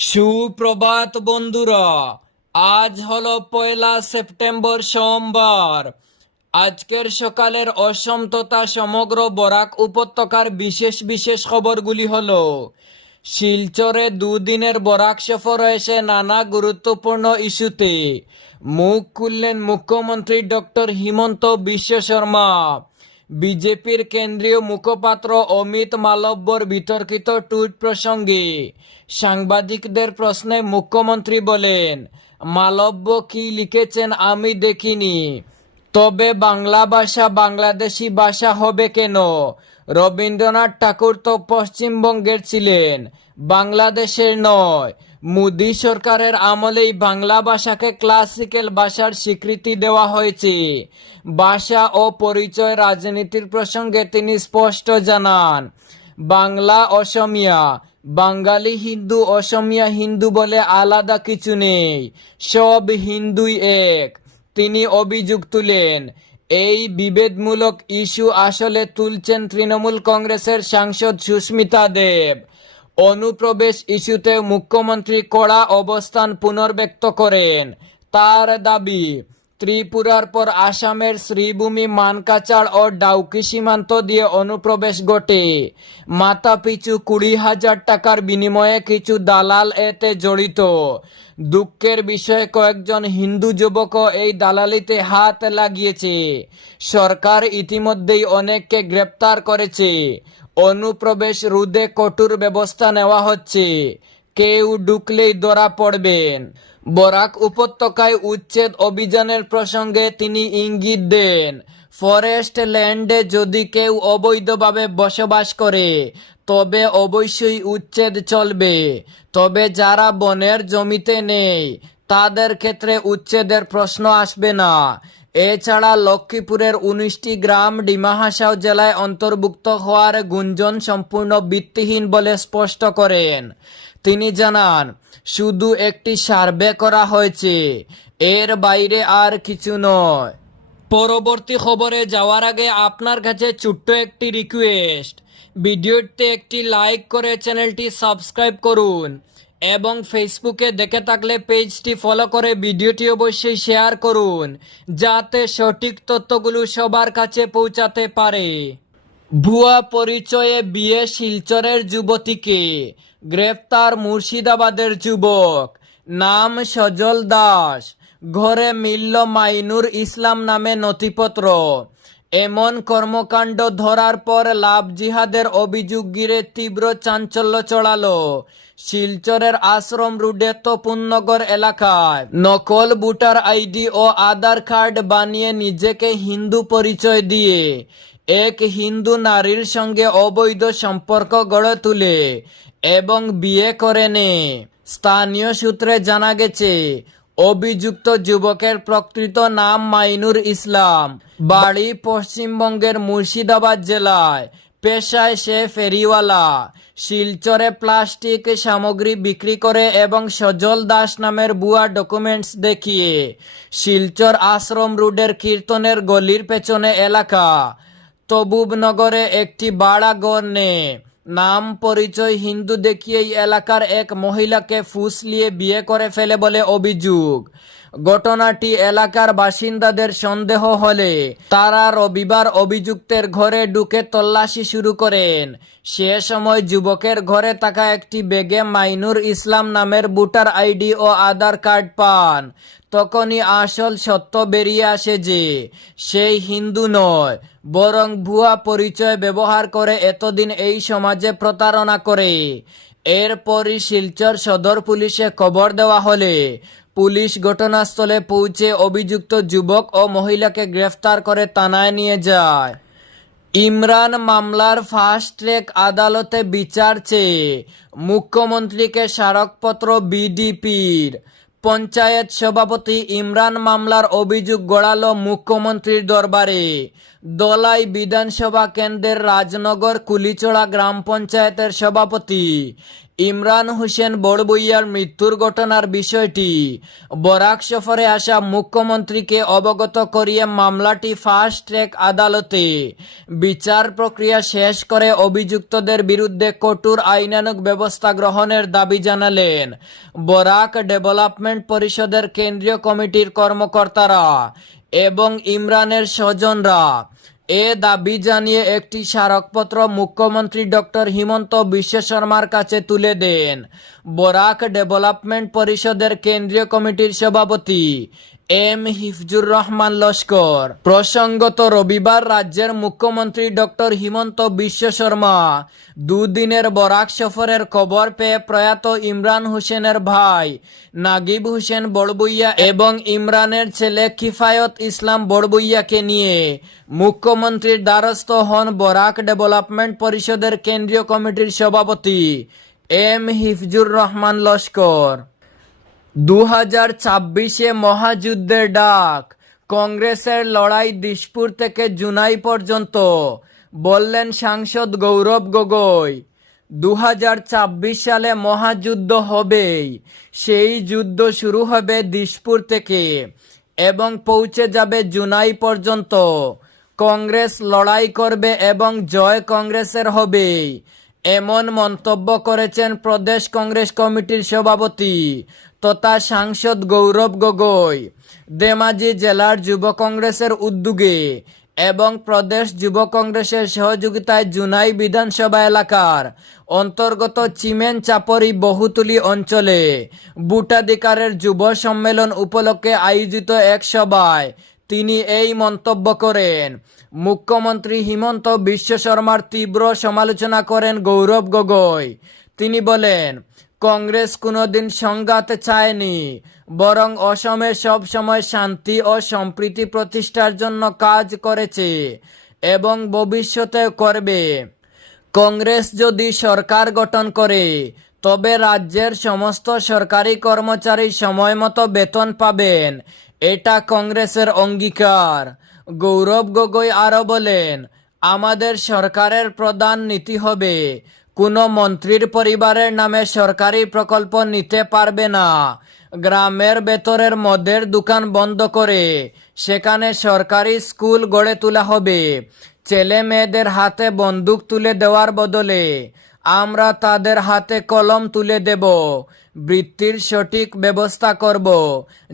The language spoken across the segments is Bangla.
সুপ্রভাত বন্ধুরা, আজ হলো পয়লা সেপ্টেম্বর সোমবার। আজকের সকালের অসম সমগ্র বরাক উপত্যকার বিশেষ বিশেষ খবরগুলি হলো, শিলচরে দুদিনের বরাক সফর এসে নানা গুরুত্বপূর্ণ ইস্যুতে। মুখ খুললেন মুখ্যমন্ত্রী ডক্টর হিমন্ত বিশ্ব শর্মা। বিজেপির কেন্দ্রীয় মুখপাত্র অমিত মালব্যর বিতর্কিত টুইট প্রসঙ্গে সাংবাদিকদের প্রশ্নে মুখ্যমন্ত্রী বলেন, মালব্য কি লিখেছেন আমি দেখিনি। তবে বাংলা ভাষা বাংলাদেশি ভাষা হবে কেন? রবীন্দ্রনাথ ঠাকুর তো পশ্চিমবঙ্গের ছিলেন, বাংলাদেশের নয়। মোদী সরকারের আমলেই বাংলা ভাষাকে ক্লাসিক্যাল ভাষার স্বীকৃতি দেওয়া হয়েছে। ভাষা ও পরিচয় রাজনীতির প্রসঙ্গে তিনি স্পষ্ট জানান, বাংলা অসমিয়া, বাঙালি হিন্দু অসমিয়া হিন্দু বলে আলাদা কিছু নেই, সব হিন্দুই এক। তিনি অভিযোগ তুলেন, এই বিভেদমূলক ইস্যু আসলে তুলছেন তৃণমূল কংগ্রেসের সাংসদ সুস্মিতা দেব। অনুপ্রবেশ ইস্যুতে মুখ্যমন্ত্রী কড়া অবস্থান পুনর্ব্যক্ত করেন। তার দাবি, ত্রিপুরার পর আসামের শ্রীভূমি মানকাচার ও ডাউকি সীমান্ত দিয়ে অনুপ্রবেশ ঘটে। মাথা পিছু কুড়ি হাজার টাকার বিনিময়ে কিছু দালাল এতে জড়িত। দুঃখের বিষয়ে কয়েকজন হিন্দু যুবকও এই দালালিতে হাত লাগিয়েছে। সরকার ইতিমধ্যেই অনেককে গ্রেপ্তার করেছে। অনুপ্রবেশ রোধে কঠোর ব্যবস্থা নেওয়া হচ্ছে। কেউ ঢুকলেই ধরা পড়বেন। বরাক উপত্যকায় উচ্ছেদ অভিযানের প্রসঙ্গে তিনি ইঙ্গিত দেন, ফরেস্ট ল্যান্ডে যদি কেউ অবৈধভাবে বসবাস করে, তবে অবশ্যই উচ্ছেদ চলবে। তবে যারা বনের জমিতে নেই, তাদের ক্ষেত্রে উচ্ছেদের প্রশ্ন আসবে না। এছাড়া লক্ষ্মীপুরের উনিশটি গ্রাম ডিমা হাসাও জেলায় অন্তর্ভুক্ত হওয়ার গুঞ্জন সম্পূর্ণ ভিত্তিহীন বলে স্পষ্ট করেন। তিনি জানান, শুধু একটি সার্ভে করা হয়েছে, এর বাইরে আর কিছু নয়। পরবর্তী খবরে যাওয়ার আগে আপনার কাছে ছোট্ট একটি রিকোয়েস্ট ভিডিওতে একটি লাইক করে চ্যানেলটি সাবস্ক্রাইব করুন। এবং ফেসবুকে দেখে থাকলে পেজটি ফলো করে ভিডিওটি অবশ্যই শেয়ার করুন, যাতে সঠিক তথ্যগুলো সবার কাছে পৌঁছাতে পারে। ভুয়া পরিচয়ে বিয়ে শিলচরের যুবতীকে, গ্রেফতার মুর্শিদাবাদের যুবক, নাম সজল দাস, ঘরে মিলল মাইনুর ইসলাম নামে নথিপত্র। এমন কর্মকাণ্ড ধরার পর লাভ জিহাদের অভিযোগ গিরে তীব্র চাঞ্চল্য চড়ালো শিলচরের আশ্রম রুডে তপুনগর এলাকায়। নকল ভোটার আইডি ও আধার কার্ড বানিয়ে নিজেকে হিন্দু পরিচয় দিয়ে, এক হিন্দু নারীর সঙ্গে অবৈধ সম্পর্ক গড়ে তুলে এবং বিয়ে করে নে। স্থানীয় সূত্রে জানা গেছে, অভিযুক্ত যুবকের প্রকৃত নাম মাইনুর ইসলাম। বাড়ি পশ্চিমবঙ্গের মুর্শিদাবাদ জেলায়, পেশায় সে ফেরিওয়ালা। শিলচরে প্লাস্টিক সামগ্রী বিক্রি করে এবং সজল দাস নামের বুয়া ডকুমেন্টস দেখিয়ে শিলচর আশ্রম রোডের কীর্তনের গলির পেছনে এলাকা। তবুবনগরে একটি বাড়া গড় নাম পরিচয় হিন্দু দেখিয়ে এই এলাকার এক মহিলাকে ফুসলিয়ে বিয়ে করে ফেলে বলে অভিযোগ। ঘটনাটি এলাকার বাসিন্দাদের সন্দেহ হলে তারা রবিবার অভিযুক্তের ঘরে ঢুকে তল্লাশি শুরু করেন। সে সময় যুবকের ঘরে থাকা একটি বেগে মাইনুর ইসলাম নামের ভোটার আইডি ও আধার কার্ড পান। তখনই আসল সত্য বেরিয়ে আসে যে সেই হিন্দু নয়, বরং ভুয়া পরিচয় ব্যবহার করে এতদিন এই সমাজে প্রতারণা করে। এরপরই শিলচর সদর পুলিশে খবর দেওয়া হলে পুলিশ ঘটনাস্থলে পৌঁছে অভিযুক্ত যুবক ও মহিলাকে গ্রেফতার করে থানায় নিয়ে যায়। ইমরান মামলার ফাস্ট ট্র্যাক আদালতে বিচার চেয়ে মুখ্যমন্ত্রীকে স্মারকপত্র বিডিপির। পঞ্চায়েত সভাপতি ইমরান মামলার অভিযোগ গড়ালো মুখ্যমন্ত্রীর দরবারে। দলাই বিধানসভা কেন্দ্রের রাজনগর কুলিচড়া গ্রাম পঞ্চায়েতের সভাপতি ইমরান হোসেন বড়বইয়ার মৃত্যুর ঘটনার বিষয়টি। বরাক সফরে আসা মুখ্যমন্ত্রীকে অবগত করিয়ে মামলাটি ফাস্ট ট্র্যাক আদালতে। বিচার প্রক্রিয়া শেষ করে অভিযুক্তদের বিরুদ্ধে কঠোর আইনানুগ ব্যবস্থা গ্রহণের দাবি জানালেন বরাক ডেভেলপমেন্ট পরিষদের কেন্দ্রীয় কমিটির কর্মকর্তারা। এবং ইমরানের স্বজনরা। এ দাবি জানিয়ে একটি স্মারকপত্র মুখ্যমন্ত্রী ডক্টর হিমন্ত বিশ্ব শর্মার কাছে তুলে দেন। বরাক ডেভেলপমেন্ট পরিষদের কেন্দ্রীয় কমিটির সভাপতি এম হিফজুর রহমান লস্কর। প্রসঙ্গত রবিবার রাজ্যের মুখ্যমন্ত্রী ডক্টর হিমন্ত বিশ্ব শর্মা দুদিনের বরাক সফরের খবর পেয়ে প্রয়াত ইমরান হোসেনের ভাই নাগিব হোসেন বড়বইয়া এবং ইমরানের ছেলে কিফায়ত ইসলাম বড়বইয়াকে নিয়ে মুখ্যমন্ত্রীর দ্বারস্থ হন বরাক ডেভেলপমেন্ট পরিষদের কেন্দ্রীয় কমিটির সভাপতি এম হিফজুর রহমান লস্কর। দু হাজার ছাব্বিশে মহাযুদ্ধের ডাক। কংগ্রেসের লড়াই দিশপুর থেকে জুনাই পর্যন্ত, বললেন সাংসদ গৌরব গগৈ। দু হাজার ছাব্বিশ সালে মহাযুদ্ধ হবেই, সেই যুদ্ধ শুরু হবে দিশপুর থেকে এবং পৌঁছে যাবে জুনাই পর্যন্ত। কংগ্রেস লড়াই করবে এবং জয় কংগ্রেসের হবেই। এমন মন্তব্য করেছেন প্রদেশ কংগ্রেস কমিটির সভাপতি তথা সাংসদ গৌরব গগৈ। ধেমাজি জেলার যুব কংগ্রেসের উদ্যোগে এবং প্রদেশ যুব কংগ্রেসের সহযোগিতায় জুনাই বিধানসভা এলাকার অন্তর্গত চিমেন চাপরি বহুতুলি অঞ্চলে ভোটাধিকারের যুব সম্মেলন উপলক্ষে আয়োজিত এক সভায় তিনি এই মন্তব্য করেন। মুখ্যমন্ত্রী হিমন্ত বিশ্ব শর্মার তীব্র সমালোচনা করেন গৌরব গগৈ। তিনি বলেন, কংগ্রেস কোনোদিন সংঘাত চায়নি, বরং অসমে সব সময় শান্তি ও সম্প্রীতি প্রতিষ্ঠার জন্য কাজ করেছে এবং ভবিষ্যতে করবে। কংগ্রেস যদি সরকার গঠন করে, তবে রাজ্যের সমস্ত সরকারি কর্মচারী সময় মতো বেতন পাবেন। এটা কংগ্রেসের অঙ্গীকার। গৌরব গগৈ আরও বলেন, আমাদের সরকারের প্রধান নীতি হবে, কোনো মন্ত্রীর পরিবারের নামে সরকারি প্রকল্প নিতে পারবে না। গ্রামের ভেতরের মদের দোকান বন্ধ করে, সেখানে সরকারি স্কুল গড়ে তোলা হবে। ছেলে মেয়েদের হাতে বন্দুক তুলে দেওয়ার বদলে আমরা তাদের হাতে কলম তুলে দেব। বৃত্তির সঠিক ব্যবস্থা করব,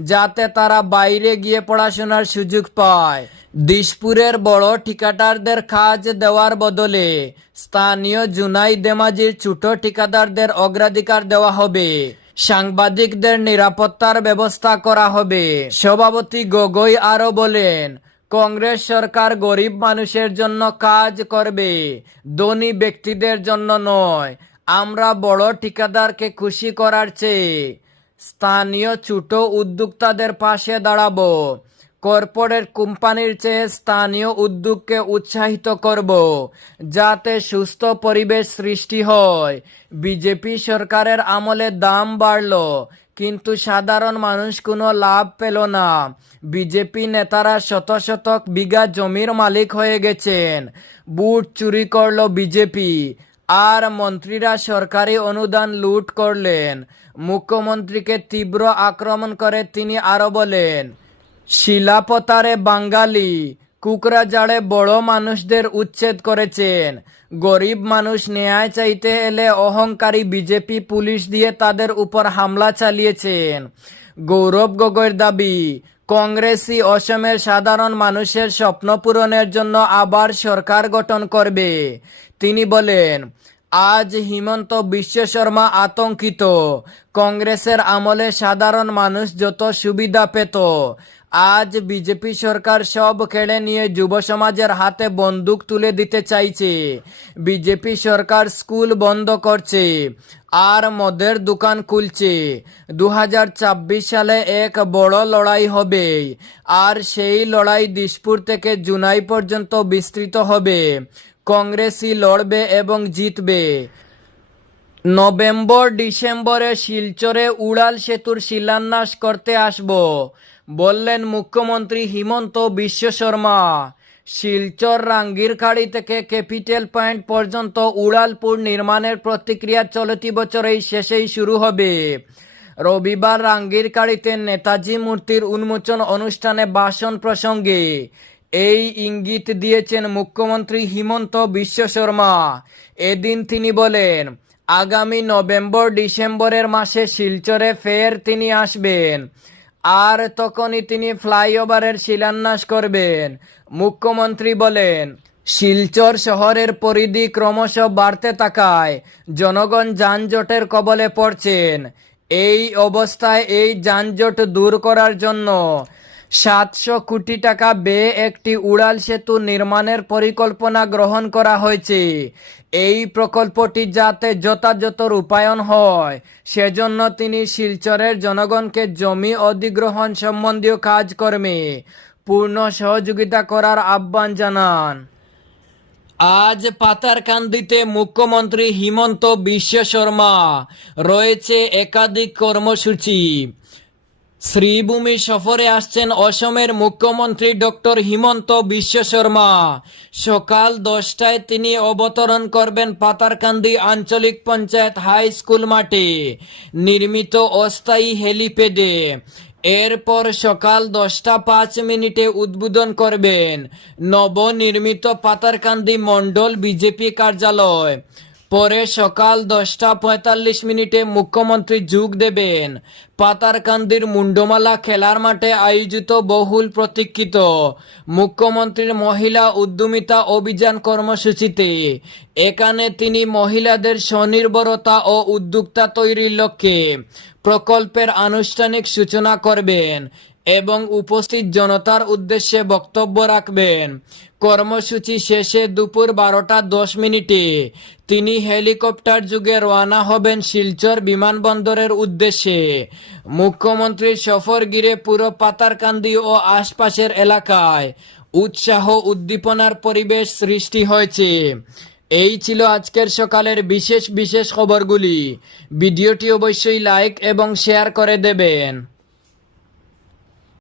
যাতে তারা বাইরে গিয়ে পড়াশোনার সুযোগ পায়। দিশপুরের বড় ঠিকাদারদের কাজ দেওয়ার বদলে স্থানীয় জুনাই দেমাজির ছোট ঠিকাদারদের অগ্রাধিকার দেওয়া হবে। সাংবাদিকদের নিরাপত্তার ব্যবস্থা করা হবে। সভাপতি গগৈ আরও বলেন, কংগ্রেস সরকার গরিব মানুষের জন্য কাজ করবে, ধনী ব্যক্তিদের জন্য নয়। আমরা বড় ঠিকাদারকে খুশি করার চেয়ে স্থানীয় ছোট উদ্যোক্তাদের পাশে দাঁড়াবো। কর্পোরেট কোম্পানির চেয়ে স্থানীয় উদ্যোগকে উৎসাহিত করব, যাতে সুস্থ পরিবেশ সৃষ্টি হয়। বিজেপি সরকারের আমলে দাম বাড়ল, কিন্তু সাধারণ মানুষ কোনো লাভ পেল না। বিজেপি নেতারা শত শতক বিঘা জমির মালিক হয়ে গেছেন। বুট চুরি করল বিজেপি। আর মন্ত্রীরা সরকারি অনুদান লুট করলেন। মুখ্যমন্ত্রীকে তীব্র আক্রমণ করে তিনি আরও বলেন, শিলাপতারে বাঙালি কুকরাজাড়ে বড় মানুষদের উচ্ছেদ করেছেন। গরিব মানুষ ন্যায় চাইতে এলে অহংকারী বিজেপি পুলিশ দিয়ে তাদের উপর হামলা চালিয়েছেন। গৌরব গগৈর দাবি কংগ্রেসই অসমের সাধারণ মানুষের স্বপ্ন পূরণের জন্য আবার সরকার গঠন করবে। তিনি বলেন, আজ হিমন্ত বিশ্ব শর্মা আতঙ্কিত। কংগ্রেসের আমলে সাধারণ মানুষ যত সুবিধা পেত। আজ বিজেপি সরকার সব কেড়ে নিয়ে যুব সমাজের হাতে বন্দুক তুলে দিতে চাইছে। বিজেপি সরকার স্কুল বন্ধ করছে। আর মদের দোকান খুলছে। দু সালে এক বড় লড়াই হবে। আর সেই লড়াই দিশপুর থেকে জুনাই পর্যন্ত বিস্তৃত হবে। কংগ্রেসই লড়বে এবং জিতবে। নভেম্বর, ডিসেম্বরে শিলচরে উড়াল সেতুর শিলান্যাস করতে আসব, বললেন মুখ্যমন্ত্রী হিমন্ত বিশ্ব শর্মা। শিলচর রাঙ্গিরখাড়ি থেকে ক্যাপিটাল পয়েন্ট পর্যন্ত উড়ালপুর নির্মাণের প্রতিক্রিয়া চলতি বছরেই শেষেই শুরু হবে। রবিবার রাঙ্গিরখাড়িতে নেতাজি মূর্তির উন্মোচন অনুষ্ঠানে ভাষণ প্রসঙ্গে এই ইঙ্গিত দিয়েছেন মুখ্যমন্ত্রী হিমন্ত বিশ্ব শর্মা। এদিন তিনি বলেন, আগামী নভেম্বর ডিসেম্বরের মাসে শিলচরে ফের তিনি আসবেন। আর তখনই তিনি ফ্লাইওভারের শিলান্যাস করবেন। মুখ্যমন্ত্রী বলেন, শিলচর শহরের পরিধি ক্রমশ বাড়তে থাকায় জনগণ যানজটের কবলে পড়ছেন। এই অবস্থায় এই যানজট দূর করার জন্য সাতশো কোটি টাকা ব্যয়ে একটি উড়াল সেতু নির্মাণের পরিকল্পনা গ্রহণ করা হয়েছে। এই প্রকল্পটি যাতে যথাযথ রূপায়ণ হয়, সেজন্য তিনি শিলচরের জনগণকে জমি অধিগ্রহণ সম্বন্ধীয় কাজকর্মে পূর্ণ সহযোগিতা করার আহ্বান জানান। আজ পাতারকান্দিতে মুখ্যমন্ত্রী হিমন্ত বিশ্ব শর্মা রয়েছে একাধিক কর্মসূচি। শ্রীভূমি সফরে আসছেন অসমের মুখ্যমন্ত্রী ডক্টর হিমন্ত বিশ্ব শর্মা। সকাল দশটায় তিনি অবতরণ করবেন পাতারকান্দি আঞ্চলিক পঞ্চায়েত হাই স্কুল মাঠে, নির্মিত অস্থায়ী হেলিপ্যাডে। এরপর সকাল দশটা পাঁচ মিনিটে উদ্বোধন করবেন নবনির্মিত পাতারকান্দি মণ্ডল বিজেপি কার্যালয়। পরে সকাল দশটা পঁয়তাল্লিশ মিনিটে মুখ্যমন্ত্রী যোগ দেবেন। পাতারকান্দির মুন্ডমালা খেলার মাঠে আয়োজিত বহুল প্রতীক্ষিত। মুখ্যমন্ত্রীর মহিলা উদ্যমিতা অভিযান কর্মসূচিতে। এখানে তিনি মহিলাদের স্বনির্ভরতা ও উদ্যোক্তা তৈরির লক্ষ্যে প্রকল্পের আনুষ্ঠানিক সূচনা করবেন। এবং উপস্থিত জনতার উদ্দেশ্যে বক্তব্য রাখবেন। কর্মসূচি শেষে দুপুর বারোটা দশ মিনিটে তিনি হেলিকপ্টার যুগে রওনা হবেন শিলচর বিমানবন্দরের উদ্দেশ্যে। মুখ্যমন্ত্রীর সফর ঘিরে পুরো পাতারকান্দি ও আশপাশের এলাকায় উৎসাহ উদ্দীপনার পরিবেশ সৃষ্টি হয়েছে। এই ছিল আজকের সকালের বিশেষ বিশেষ খবরগুলি। ভিডিওটি অবশ্যই লাইক এবং শেয়ার করে দেবেন।